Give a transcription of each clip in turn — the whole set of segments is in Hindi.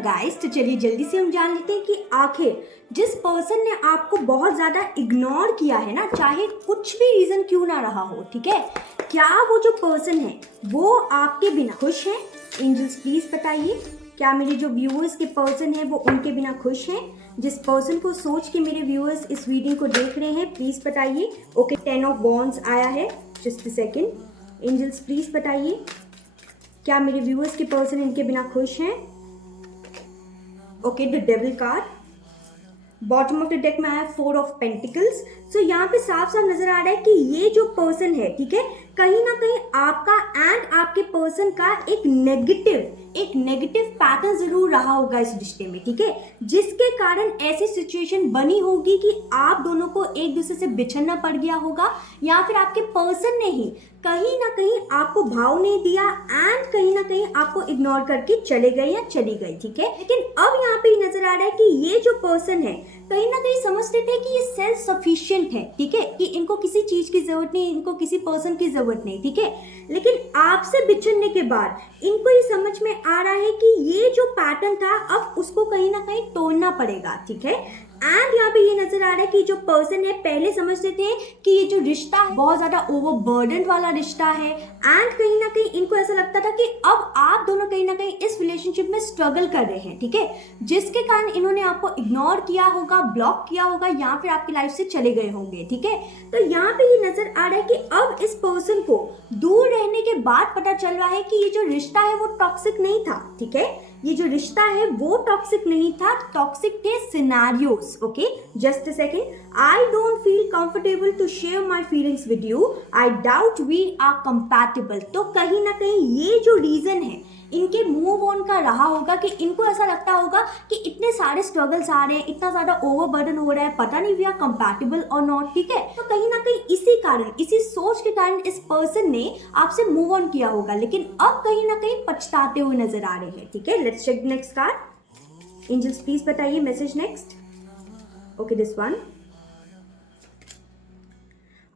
गाइस, तो चलिए जल्दी से हम जान लेते हैं कि आखिर जिस पर्सन ने आपको बहुत ज़्यादा इग्नोर किया है ना, चाहे कुछ भी रीज़न क्यों ना रहा हो, ठीक है, क्या वो जो पर्सन है वो आपके बिना खुश है? एंजल्स प्लीज़ बताइए, क्या मेरे जो व्यूअर्स के पर्सन हैं वो उनके बिना खुश हैं? जिस पर्सन को सोच के मेरे व्यूअर्स इस वीडियो को देख रहे हैं प्लीज़ बताइए। ओके, 10 ऑफ वॉन्ड्स आया है, just a second. Angels please बताइए, क्या मेरे व्यूअर्स के पर्सन इनके बिना खुश हैं? Okay, the devil card. Bottom of the deck में आया 4 ऑफ पेंटिकल्स। सो यहाँ पे साफ साफ नजर आ रहा है कि ये जो पर्सन है, ठीक है, कहीं ना कहीं आपका एंड आपके पर्सन का एक नेगेटिव पैटर्न जरूर रहा होगा इस रिश्ते में, ठीक है, जिसके कारण ऐसी सिचुएशन बनी होगी कि आप दोनों को एक दूसरे से बिछड़ना पड़ गया होगा, या फिर आपके पर्सन ने ही कहीं ना कहीं आपको भाव नहीं दिया एंड कहीं ना कहीं आपको इग्नोर करके चले गए या चली गई, ठीक है। लेकिन अब यहाँ पे नजर आ रहा है कि ये जो पर्सन है कहीं ना कहीं समझते थे कि ये सेल्फ सफिशिएंट है, ठीक है, कि इनको किसी चीज की जरूरत नहीं, इनको किसी पर्सन की जरूरत नहीं, ठीक है। लेकिन आपसे बिछड़ने के बाद इनको ये समझ में आ रहा है कि ये जो पैटर्न था अब उसको कहीं ना कहीं तोड़ना पड़ेगा, ठीक है। एंड यहाँ पे ये नजर आ रहा है कि जो पर्सन है पहले समझते थे कि ये जो रिश्ता है बहुत ज्यादा ओवरबर्डन वाला रिश्ता है, एंड कहीं ना कहीं इनको ऐसा लगता था कि अब आप दोनों कहीं ना कहीं इस रिलेशनशिप में स्ट्रगल कर रहे हैं, ठीक है, जिसके कारण इन्होंने आपको इग्नोर किया होगा, ब्लॉक किया होगा, या फिर आपकी लाइफ से चले गए होंगे, ठीक है। तो यहाँ पे ये नजर आ रहा है कि अब इस पर्सन को दूर रहने के बाद पता चल रहा है कि ये जो रिश्ता है वो टॉक्सिक नहीं था, ठीक है, ये जो रिश्ता है वो टॉक्सिक नहीं था, टॉक्सिक थे scenarios. Okay, just a second. I don't feel comfortable to share my feelings with you, I doubt we are compatible. तो कहीं ना कहीं ये जो रीजन है इनके मूव ऑन का रहा होगा कि इनको ऐसा लगता होगा कि इतने सारे स्ट्रगल्स आ रहे हैं, इतना ज्यादा ओवरबर्डन हो रहा है, पता नहीं वी आर कंपैटिबल और नॉट, ठीक है। तो कहीं ना कहीं इसी कारण, इसी सोच के कारण इस पर्सन ने आपसे मूव ऑन किया होगा, लेकिन अब कहीं ना कहीं पछताते हुए नजर आ रहे हैं, ठीक है। Let's check next card. Angels please बताइए message next. Okay, this one.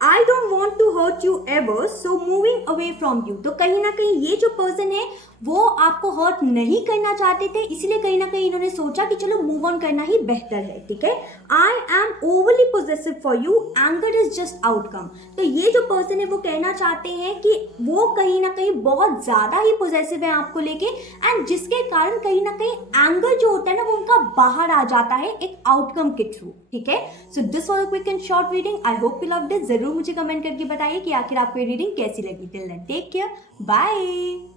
I don't want to hurt you ever, so moving away from you। तो कहीं ना कहीं ये जो पर्सन है वो आपको हर्ट नहीं करना चाहते थे, इसलिए कहीं ना कहीं इन्होंने सोचा कि चलो मूव ऑन करना ही बेहतर है, ठीक है। I am overly possessive for you, anger is just outcome. तो ये जो पर्सन है वो कहना चाहते हैं कि वो कहीं ना कहीं बहुत ज्यादा ही पोजेसिव है आपको लेके, एंड जिसके कारण कहीं ना कहीं एंगर जो होता है ना वो उनका बाहर आ जाता है एक आउटकम के थ्रू, ठीक है। So this was a quick and short reading. I hope you loved it. जरूर मुझे कमेंट करके बताइए कि आखिर आपको ये रीडिंग कैसी लगी। Till then take care, bye.